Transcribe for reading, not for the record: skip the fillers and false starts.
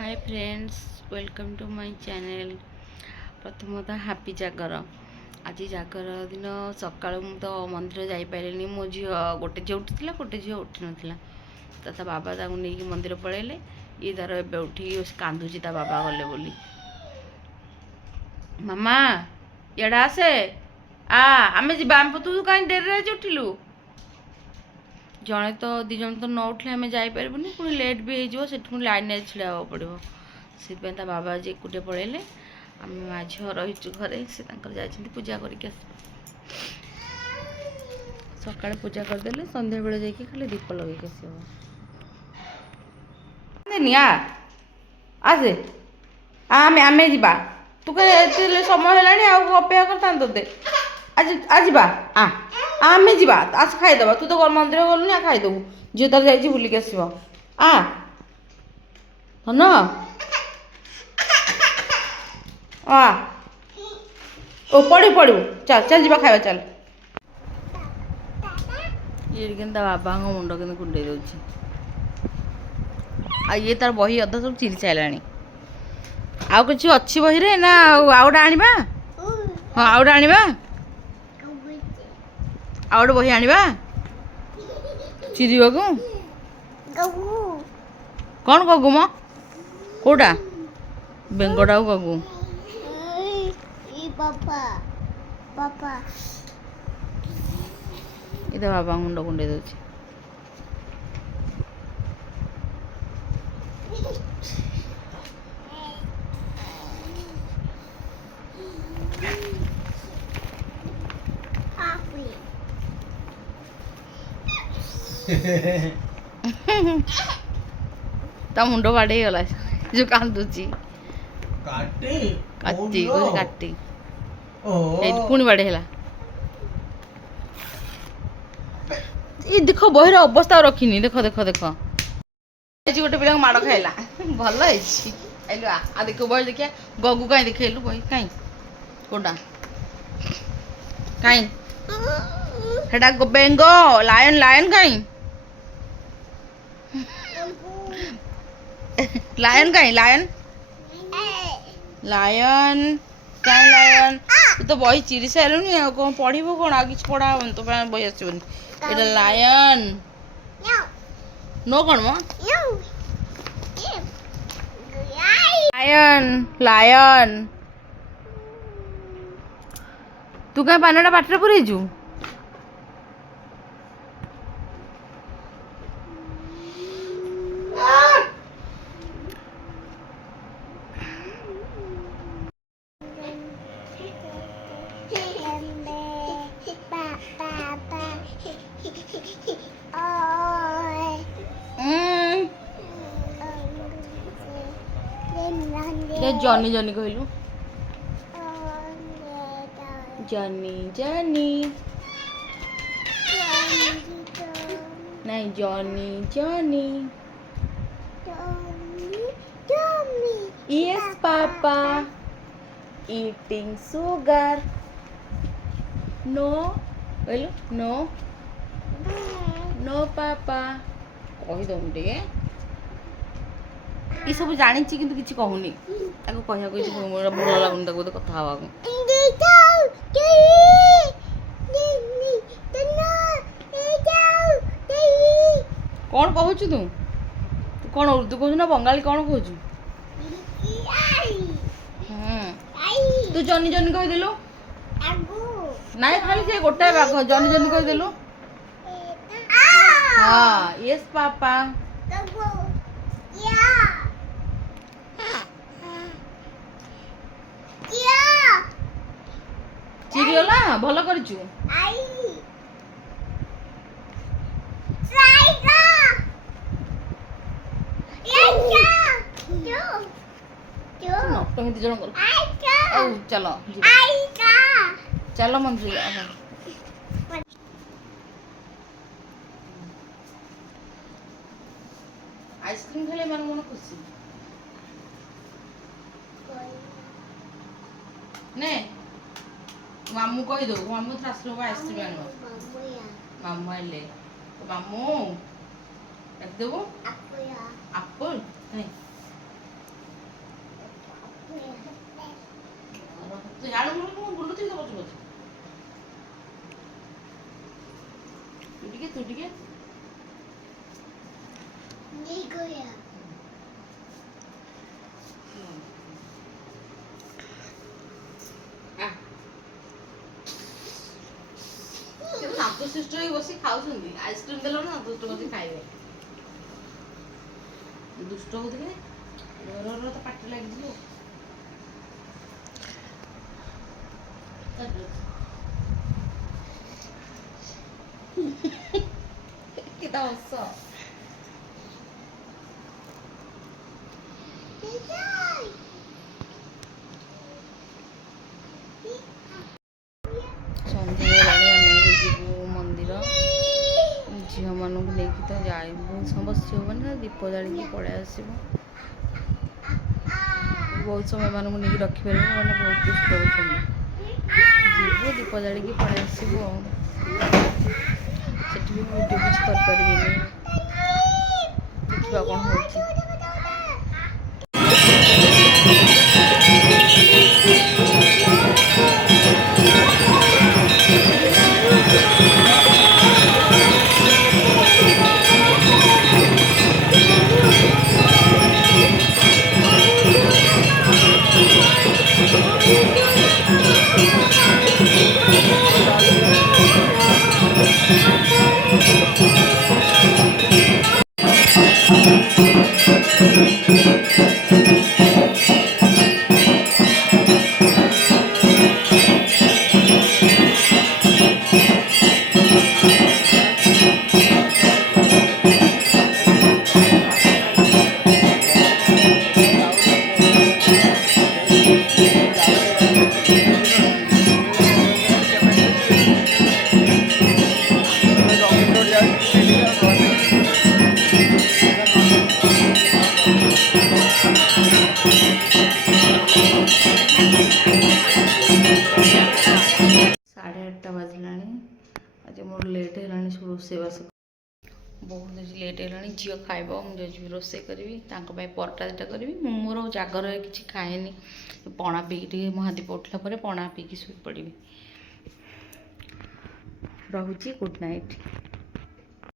Hi friends, welcome to my channel. प्रथमतः happy Jagar. आज जागर दिन सका तो मंदिर जापारे मो झी गोटे झी उठी गोटे झी उठी नाला तो ता बाबा नहीं मंदिर पलैले। ये तार ए उठी कांदुची ता बाबा गले बोली। मामा इे आसे आमे जा तू कहीं डेरी उठिलु जड़े तो दिज तो न उठे आम जापरबूनि पुणी लेट भी हो लाइन छिड़ा पड़ो से बाबा आज एकुटिया पलैले। आम माँ झील रहीचु घरे से जाती पूजा करके सका पूजा करदे संध्या बेले जाकि खाली दीप लगे आसे आमे आमे जा तू कहीं समय है अपेक्षा करते आज आज आमे जा आज खाईदे तू तो मंदिर गलुनि खाईदेबू झी तार जा बुलिक आसो धन ओ पढ़ू पढ़ू चल चल जा खाଇବା चल। ये बाबा मुंड के कुंडे दौर ये तार बही अधा सब चिरी सारे आउ कि अच्छी बही रे ना आउटा आनिबा। हाँ आउटा आनिबा आउ गोटे बही आनिबा चिरिबा को कौन गगु म कोटा बेंगटा गगु ये बाबा मुंड कुंडे दौर ता मुंड बाड़े गला जो कांदुची काटी काटी पुणी बाड़े है ये देख बहिर अवस्था रखी देख देख देख गोटे पिला माड़ खाइला भल आ देख बही देखिया गगु कहीं देखलु बही कहीं कोटा कहीं हेटा बेंग लायन लायन कहीं लायन कहीं लायन लायन कहीं लायन तू तो बही चिरी सारूनी कौन पढ़ू कौन आ कि पढ़ा तो बही आसबनी ये लायन नो कौन मो लायन लायन तू क्या पानटा पाटे पुरेजु जॉनी जॉनी कहलु जॉनी जॉनी नहीं Johnny Johnny yes papa eating sugar no कहलु नो नो पापा कहीदे टे ये सब जानी किंतु किसी कहूनी कहया भल लगुनि कथा हवा कौन कहु तू कौन उर्दू कहु ना बंगाली कौन कहु तू जनी जनी कहीदेलु ना खाली से गोटाए बाघ जनी जनी कहीदेलु हाँ यस पापा चिरिगला भल करिचु चलो चलो मंत्री आइसक्रीम खाले मन मन खुशी ने मामू कही दो मामू त्रासलो आइसक्रीम आनो मामू आइले तो मामू रख देबो एप्पल नहीं ଶିଷ୍ଟ ହେଇ ବସି ଖାଉଛନ୍ତି। ଆଇସ୍କ୍ରିମ୍ ଦେଲ ନା ଦୁଷ୍ଟ ବସି ଖାଇବେ। ଦୁଷ୍ଟ ହଉଥିଲେ ଘରର ତ ପାଟି ଲାଗିଯିବ। କେତେ ହସ। ସନ୍ଧ୍ୟା ହେଲାଣି, ଆମେ ଏବେ ଯିବୁ ମନ୍ଦିର। ଝିଅମାନଙ୍କୁ ନେଇକି ତ ଯାଇ ବହୁତ ସମୟ ବସି ହେବନି ନା, ଦୀପ ଜାଳିକି ପଳେଇ ଆସିବୁ। ବହୁତ ସମୟ ଏମାନଙ୍କୁ ନେଇକି ରଖିପାରିବୁ, ମାନେ ବହୁତ ଦୁଷ୍ଟ ହେଉଛନ୍ତି। ଯିବୁ ଦୀପ ଜାଳିକି ପଳେଇ ଆସିବୁ ଆଉ। ସେଠି ବି ଭିଡ଼ିଓ କିଛି କରିପାରିବିନି, ଦେଖିବା କ'ଣ ହେଉଛି। साढ़े 8टा बाजिलानी। आज मोर लेट है सब रोसैबास बहुत लेट है। झील खाइब मुझे रोसे करी परटा दुटा करी। मोर जागर किसी खाएनी, पणा पीकी महादीप उठला पणा पीकी शुई पड़ी। रहुची गुड नाइट।